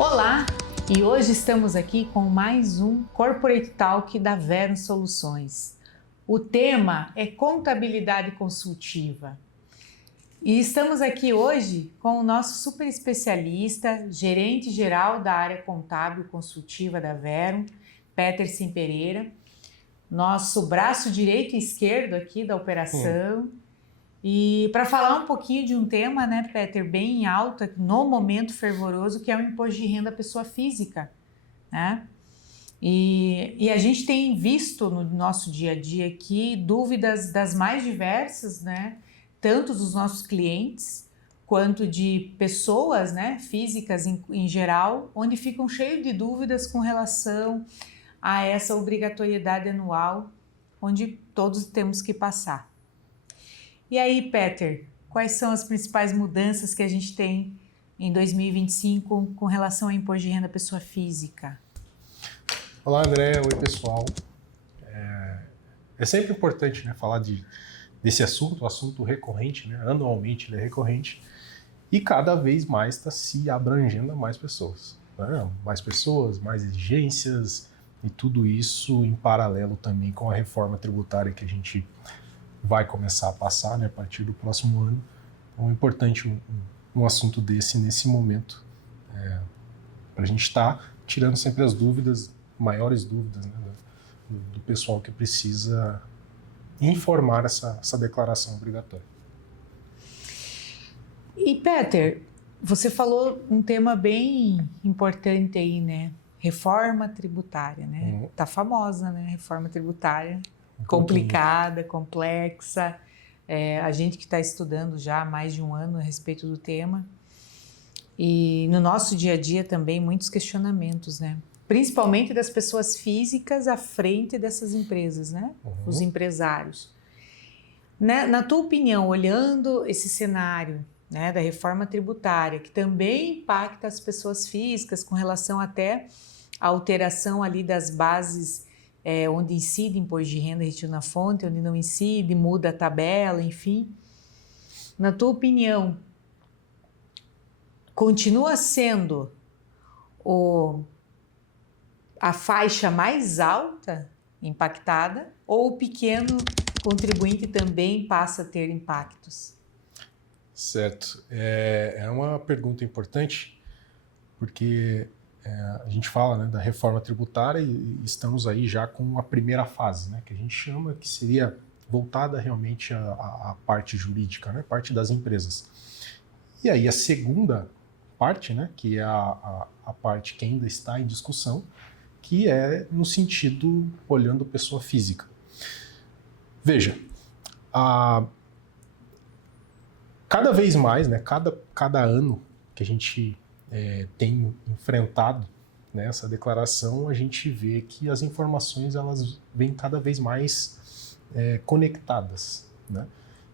Olá, e hoje estamos aqui com mais um Corporate Talk da Verum Soluções. O tema é contabilidade consultiva. E estamos aqui hoje com o nosso super especialista, gerente geral da área contábil consultiva da Verum, Peterson Pereira, nosso braço direito e esquerdo aqui da operação. E para falar um pouquinho de um tema, né, Peter, bem em alta, no momento fervoroso, que é o imposto de renda à pessoa física, né? E a gente tem visto no nosso dia a dia aqui dúvidas das mais diversas, né? Tanto dos nossos clientes, quanto de pessoas, né, físicas em geral, onde ficam cheios de dúvidas com relação a essa obrigatoriedade anual, onde todos temos que passar. E aí, Peter, quais são as principais mudanças que a gente tem em 2025 com relação ao imposto de renda à pessoa física? Olá, André. Oi, pessoal. É sempre importante, né, falar desse assunto, um assunto recorrente, né? Anualmente ele é recorrente, e cada vez mais está se abrangendo a mais pessoas, né? Mais pessoas, mais exigências, e tudo isso em paralelo também com a reforma tributária que a gente vai começar a passar, né, a partir do próximo ano. Então é importante um assunto desse nesse momento, para a gente estar tirando sempre as dúvidas, maiores dúvidas, né, do pessoal que precisa informar essa declaração obrigatória. E Peter, você falou um tema bem importante aí, né? Reforma tributária, né? Tá famosa, né? Reforma tributária. Complicada, complexa, a gente que está estudando já há mais de um ano a respeito do tema, e no nosso dia a dia também muitos questionamentos, né? Principalmente das pessoas físicas à frente dessas empresas, né? Os empresários. Né? Na tua opinião, olhando esse cenário, né, da reforma tributária, que também impacta as pessoas físicas com relação até à alteração ali das bases onde incide imposto de renda retido na fonte, onde não incide, muda a tabela, enfim. Na tua opinião, continua sendo a faixa mais alta impactada, ou o pequeno contribuinte também passa a ter impactos? Certo. É uma pergunta importante, porque a gente fala, né, da reforma tributária e estamos aí já com a primeira fase, né, que a gente chama, que seria voltada realmente à parte jurídica, né, parte das empresas. E aí a segunda parte, né, que é a parte que ainda está em discussão, que é no sentido olhando pessoa física. Veja, cada vez mais, né, cada ano que a gente tem enfrentado, né, essa declaração, a gente vê que as informações elas vêm cada vez mais conectadas, né?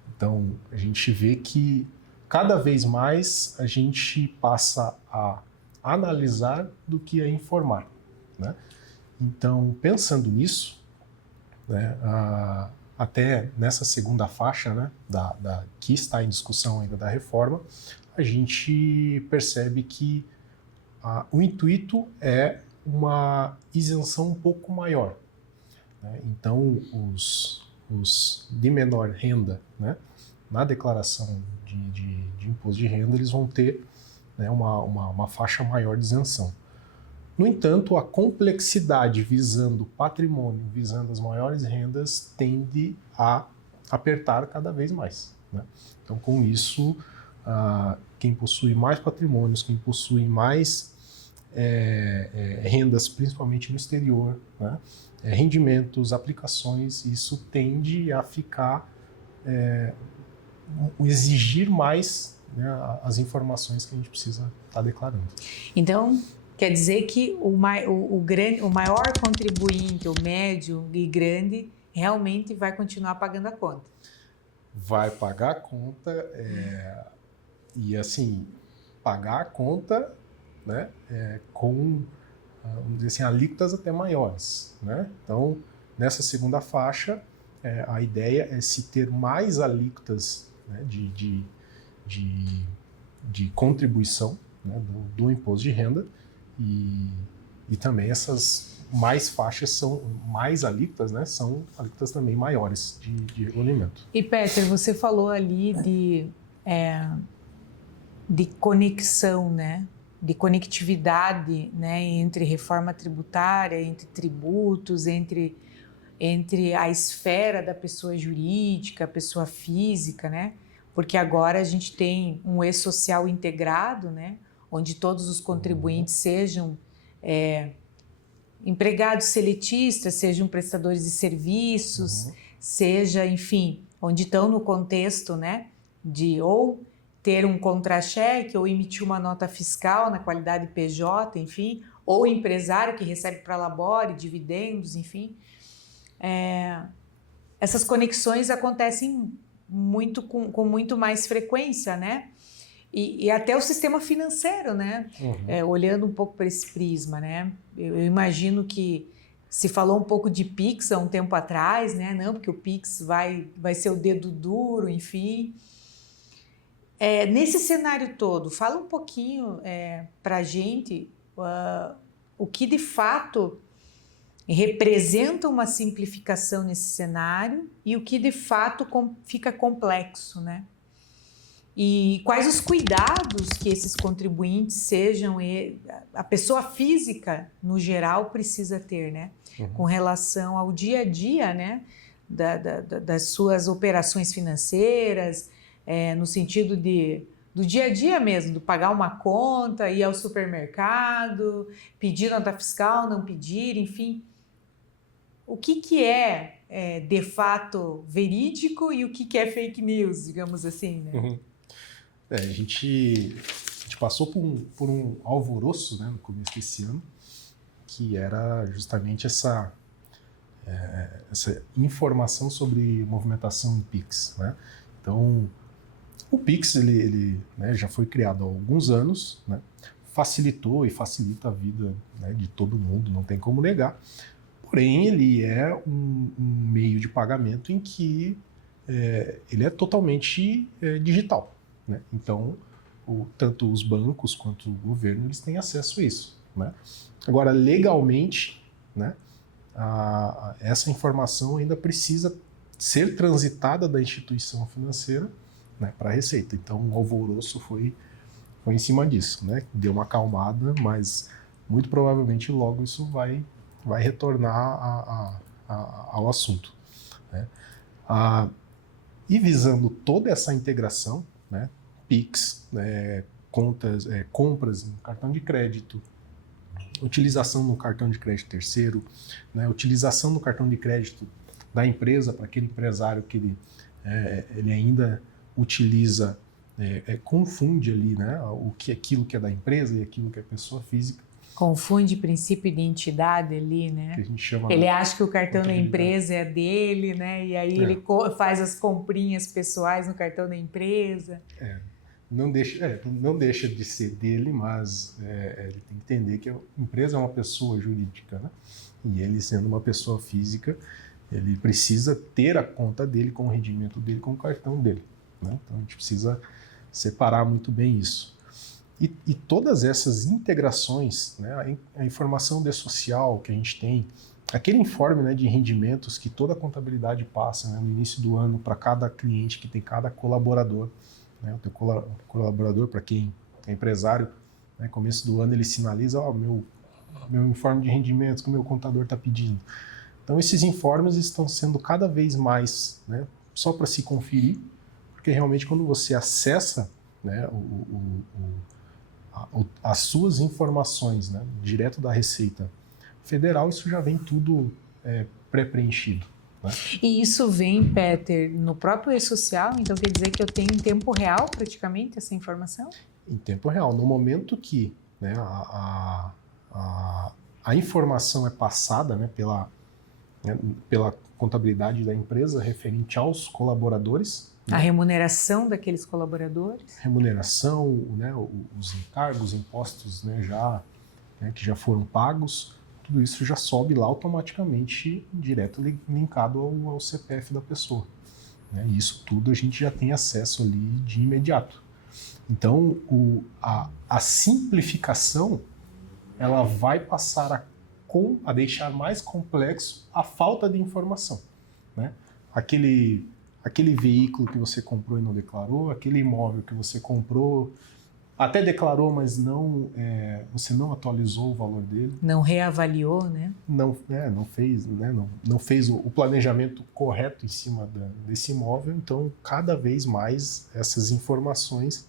Então a gente vê que cada vez mais a gente passa a analisar do que a informar, né? Então, pensando nisso, né, até nessa segunda faixa, né, que está em discussão ainda da reforma, a gente percebe que o intuito é uma isenção um pouco maior, né? Então, os de menor renda, né, na declaração de imposto de renda, eles vão ter, né, uma faixa maior de isenção. No entanto, a complexidade visando o patrimônio, visando as maiores rendas, tende a apertar cada vez mais, né? Então, com isso, quem possui mais patrimônios, quem possui mais rendas, principalmente no exterior, né, rendimentos, aplicações, isso tende a ficar, exigir mais, né, as informações que a gente precisa estar declarando. Então, quer dizer que o maior contribuinte, o médio e grande, realmente vai continuar pagando a conta. Vai pagar a conta, e assim, pagar a conta, né, com, vamos dizer assim, alíquotas até maiores, né? Então, nessa segunda faixa, a ideia é se ter mais alíquotas, né, de contribuição, né, do imposto de renda, E também essas mais faixas são mais alíquotas, né? São alíquotas também maiores de regulamento. E Peter, você falou ali de conexão, né? De conectividade, né? Entre reforma tributária, entre tributos, entre a esfera da pessoa jurídica, a pessoa física, né? Porque agora a gente tem um e-social integrado, né? Onde todos os contribuintes sejam empregados seletistas, sejam prestadores de serviços, seja, enfim, onde estão no contexto, né, de ou ter um contra-cheque ou emitir uma nota fiscal na qualidade PJ, enfim, ou empresário que recebe para labore, dividendos, enfim. Essas conexões acontecem muito com muito mais frequência, né? E até o sistema financeiro, né? Olhando um pouco para esse prisma, né? Eu imagino que se falou um pouco de Pix há um tempo atrás, né? Não, porque o Pix vai ser o dedo duro, enfim. Nesse cenário todo, fala um pouquinho para a gente o que de fato representa uma simplificação nesse cenário e o que de fato fica complexo, né? E quais os cuidados que esses contribuintes sejam, a pessoa física, no geral, precisa ter, né? Com relação ao dia a dia, né? Das suas operações financeiras, no sentido do dia a dia mesmo, de pagar uma conta, ir ao supermercado, pedir nota fiscal, não pedir, enfim. O que é de fato verídico e o que é fake news, digamos assim, né? A gente passou por um alvoroço, né, no começo desse ano, que era justamente essa informação sobre movimentação em Pix, né? Então, o Pix ele né, já foi criado há alguns anos, né? Facilitou e facilita a vida, né, de todo mundo, não tem como negar. Porém, ele é um meio de pagamento em que ele é totalmente digital, né? Então, tanto os bancos quanto o governo eles têm acesso a isso, né? Agora, legalmente, né, essa informação ainda precisa ser transitada da instituição financeira, né, para a Receita. Então, o alvoroço foi em cima disso, né? Deu uma acalmada, mas muito provavelmente logo isso vai retornar ao assunto, né? E visando toda essa integração, né, Pix, contas, compras em cartão de crédito, utilização no cartão de crédito terceiro, né, utilização no cartão de crédito da empresa para aquele empresário que ele ainda utiliza, confunde ali, né, aquilo que é da empresa e aquilo que é pessoa física. Confunde princípio de identidade ali, né? Que a gente chama, ele acha que o cartão da empresa é dele, né? E aí ele faz as comprinhas pessoais no cartão da empresa. Não deixa de ser dele, mas ele tem que entender que a empresa é uma pessoa jurídica, né? E ele, sendo uma pessoa física, ele precisa ter a conta dele com o rendimento dele, com o cartão dele, né? Então a gente precisa separar muito bem isso. E todas essas integrações, né, a informação de social que a gente tem, aquele informe, né, de rendimentos que toda a contabilidade passa, né, no início do ano para cada cliente que tem cada colaborador, né, o teu colaborador, para quem é empresário, né, começo do ano ele sinaliza, meu informe de rendimentos que o meu contador está pedindo. Então esses informes estão sendo cada vez mais, né, só para se conferir, porque realmente quando você acessa, né, as suas informações, né, direto da Receita Federal, isso já vem tudo pré-preenchido, né? E isso vem, Peter, no próprio e-social? Então quer dizer que eu tenho em tempo real praticamente essa informação? Em tempo real. No momento que, né, a informação é passada, né, pela contabilidade da empresa referente aos colaboradores, a remuneração daqueles colaboradores? Remuneração, né, os encargos, impostos, né, que já foram pagos, tudo isso já sobe lá automaticamente, direto linkado ao CPF da pessoa, né? E isso tudo a gente já tem acesso ali de imediato. Então, a simplificação, ela vai passar a deixar mais complexo a falta de informação, né? Aquele veículo que você comprou e não declarou, aquele imóvel que você comprou, até declarou, mas você não atualizou o valor dele. Não reavaliou, né? Não fez o planejamento correto em cima desse imóvel. Então, cada vez mais, essas informações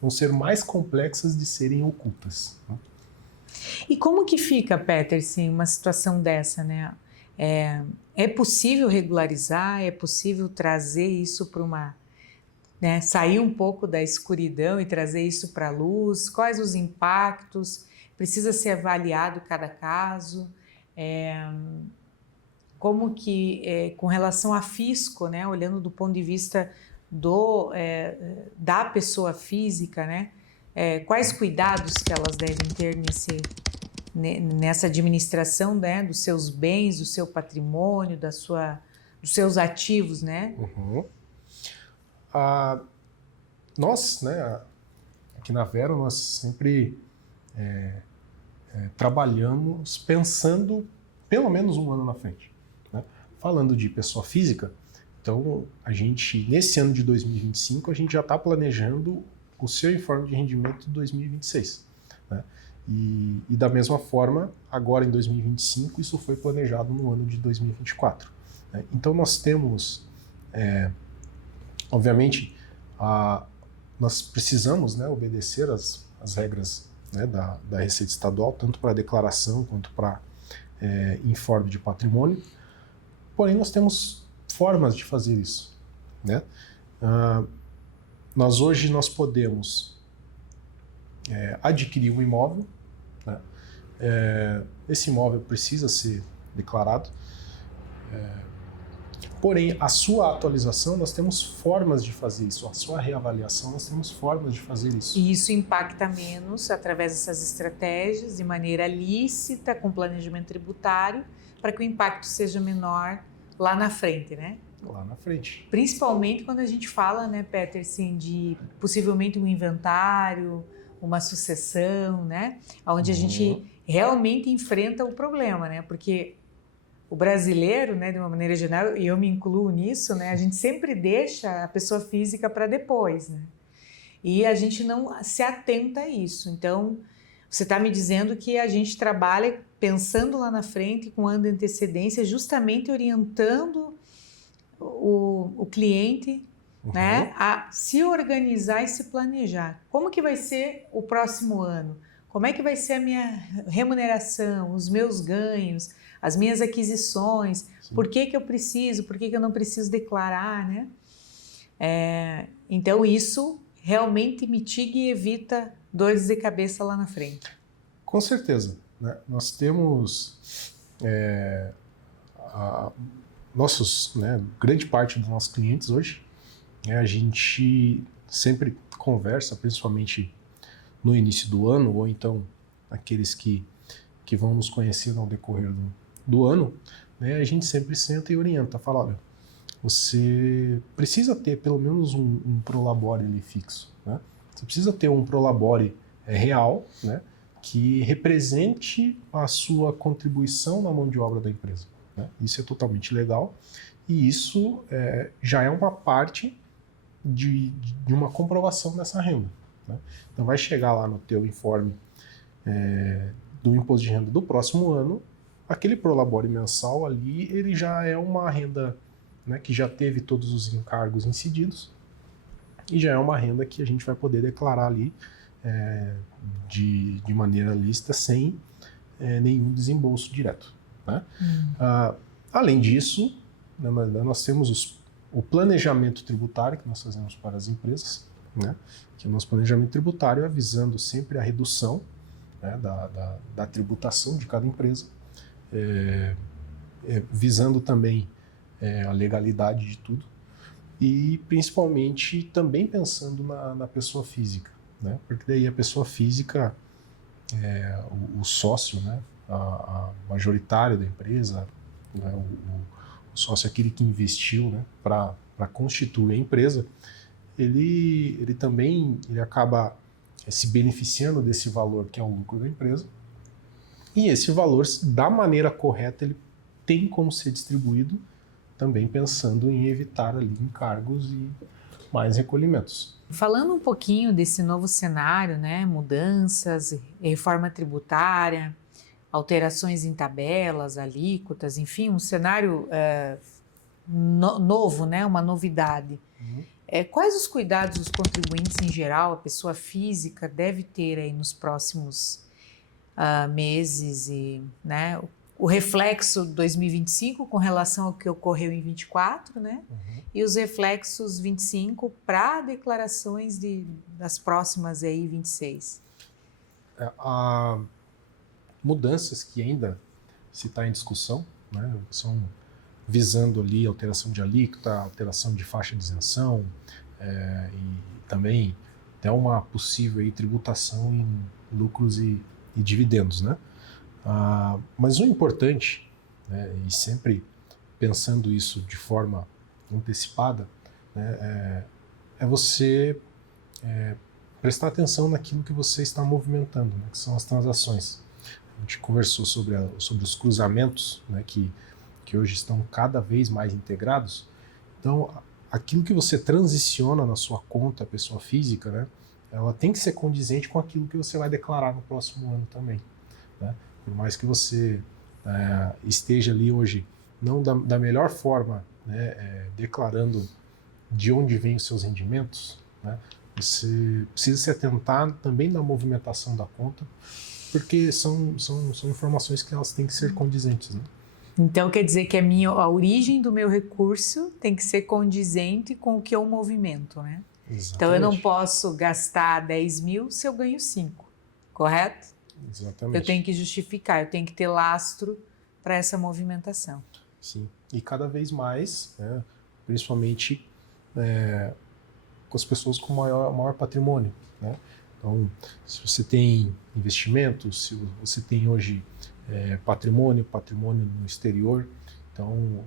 vão ser mais complexas de serem ocultas, né? E como que fica, Peterson, uma situação dessa, né? É possível regularizar? É possível trazer isso para uma... né, sair um pouco da escuridão e trazer isso para a luz? Quais os impactos? Precisa ser avaliado cada caso? Como que, com relação a fisco, né, olhando do ponto de vista da pessoa física, né, quais cuidados que elas devem ter nessa administração, né, dos seus bens, do seu patrimônio, dos seus ativos, né? Uhum. Nós, né, aqui na Vero, nós sempre trabalhamos pensando pelo menos um ano na frente, né? Falando de pessoa física, então nesse ano de 2025, a gente já está planejando o seu informe de rendimento de 2026, né? E da mesma forma, agora em 2025, isso foi planejado no ano de 2024, né? Então nós temos, obviamente, nós precisamos, né, obedecer as regras, né, da Receita Estadual, tanto para declaração quanto para informe de patrimônio. Porém, nós temos formas de fazer isso, né? Hoje nós podemos adquirir um imóvel, né? Esse imóvel precisa ser declarado. Porém, a sua atualização, nós temos formas de fazer isso. A sua reavaliação, nós temos formas de fazer isso. E isso impacta menos através dessas estratégias, de maneira lícita, com planejamento tributário, para que o impacto seja menor lá na frente, né? Lá na frente. Principalmente quando a gente fala, né, Peterson, de possivelmente um inventário, uma sucessão, né? Onde a gente realmente enfrenta o problema, né? Porque o brasileiro, né, de uma maneira geral, e eu me incluo nisso, né, a gente sempre deixa a pessoa física para depois, né? E a gente não se atenta a isso. Então, você está me dizendo que a gente trabalha pensando lá na frente, com ano de antecedência, justamente orientando o cliente, né, a se organizar e se planejar. Como que vai ser o próximo ano? Como é que vai ser a minha remuneração, os meus ganhos, as minhas aquisições? Sim. Por que eu preciso, por que eu não preciso declarar, né? Então, isso realmente mitiga e evita dores de cabeça lá na frente. Com certeza, né? Nós temos grande parte dos nossos clientes hoje, né, a gente sempre conversa, principalmente no início do ano, ou então aqueles que vão nos conhecer ao decorrer do ano, né, a gente sempre senta e orienta, fala, olha, você precisa ter pelo menos um prolabore ali fixo, né? Você precisa ter um prolabore real, né, que represente a sua contribuição na mão de obra da empresa, né? Isso é totalmente legal e isso já é uma parte de uma comprovação dessa renda, né? Então vai chegar lá no teu informe do imposto de renda do próximo ano, aquele prolabore mensal ali, ele já é uma renda, né, que já teve todos os encargos incididos e já é uma renda que a gente vai poder declarar ali de maneira lícita, sem nenhum desembolso direto, né? Além disso, né, nós temos o planejamento tributário que nós fazemos para as empresas, né, que o nosso planejamento tributário é visando sempre a redução, né, da tributação de cada empresa, visando também a legalidade de tudo e principalmente também pensando na pessoa física, né, porque daí a pessoa física, o sócio, né, a majoritário da empresa, né, o sócio, aquele que investiu, né, para constituir a empresa, ele também acaba se beneficiando desse valor que é o lucro da empresa, E esse valor, da maneira correta, ele tem como ser distribuído também pensando em evitar ali encargos e mais recolhimentos. Falando um pouquinho desse novo cenário, né, mudanças, reforma tributária, alterações em tabelas, alíquotas, enfim, um cenário novo, né, uma novidade. Quais os cuidados os contribuintes em geral, a pessoa física, deve ter aí nos próximos meses e, né, o reflexo de 2025 com relação ao que ocorreu em 24, né? E os reflexos 25 para declarações das próximas aí 26. Há mudanças que ainda se está em discussão, né? São visando ali alteração de alíquota, alteração de faixa de isenção e também até uma possível aí, tributação em lucros e dividendos, né? Mas o importante, né, e sempre pensando isso de forma antecipada, né, é você prestar atenção naquilo que você está movimentando, né, que são as transações. A gente conversou sobre os cruzamentos, né, que hoje estão cada vez mais integrados. Então, aquilo que você transiciona na sua conta, pessoa física, né, ela tem que ser condizente com aquilo que você vai declarar no próximo ano também, né? Por mais que você esteja ali hoje não da melhor forma, né, declarando de onde vêm os seus rendimentos, né, você precisa se atentar também na movimentação da conta, porque são informações que elas têm que ser condizentes, né? Então quer dizer que a origem do meu recurso tem que ser condizente com o que eu movimento, né? Exatamente. Então eu não posso gastar 10 mil se eu ganho 5, correto? Exatamente. Eu tenho que justificar, eu tenho que ter lastro para essa movimentação. Sim, e cada vez mais, né, principalmente com as pessoas com maior patrimônio, né? Então, se você tem investimentos, se você tem hoje patrimônio no exterior, então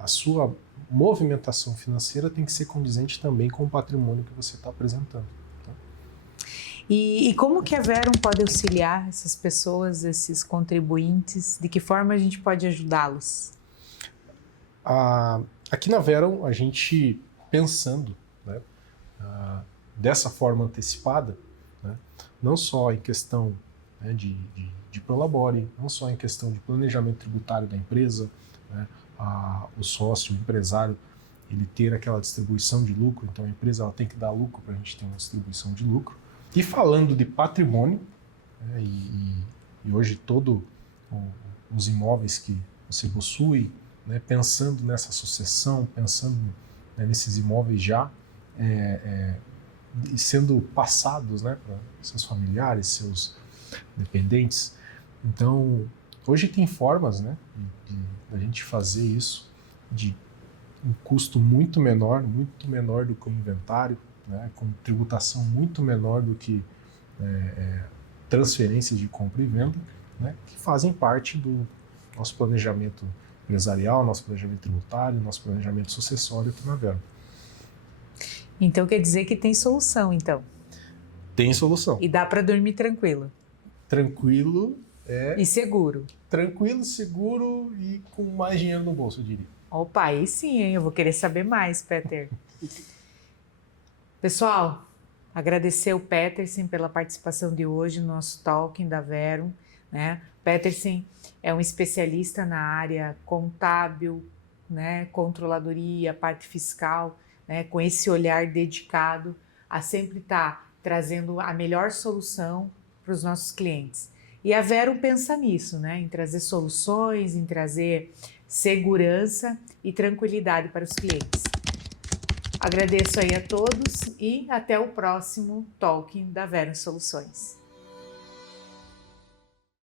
a sua movimentação financeira tem que ser condizente também com o patrimônio que você está apresentando. Tá? E como que a Verum pode auxiliar essas pessoas, esses contribuintes? De que forma a gente pode ajudá-los? Aqui na Verum, a gente pensando, né, dessa forma antecipada, né, não só em questão, né, de prolabore, não só em questão de planejamento tributário da empresa, né, o sócio, o empresário, ele ter aquela distribuição de lucro, então a empresa ela tem que dar lucro para a gente ter uma distribuição de lucro. E falando de patrimônio, né, e hoje todos os imóveis que você possui, né, pensando nessa sucessão, pensando, né, nesses imóveis já sendo passados, né, para seus familiares, seus dependentes. Então, hoje tem formas, né, de a gente fazer isso de um custo muito menor do que o inventário, né, com tributação muito menor do que transferências de compra e venda, né, que fazem parte do nosso planejamento empresarial, nosso planejamento tributário, nosso planejamento sucessório aqui na Verum. Então quer dizer que tem solução, então? Tem solução. E dá para dormir tranquilo? Tranquilo e seguro? Tranquilo, seguro e com mais dinheiro no bolso, eu diria. Opa, aí sim, hein? Eu vou querer saber mais, Peter. Pessoal, agradecer o Petersen pela participação de hoje no nosso Talking da Verum, né? Petersen é um especialista na área contábil, né, controladoria, parte fiscal, né, com esse olhar dedicado a sempre estar trazendo a melhor solução para os nossos clientes. E a Verum pensa nisso, né, em trazer soluções, em trazer segurança e tranquilidade para os clientes. Agradeço aí a todos e até o próximo Talking da Verum Soluções.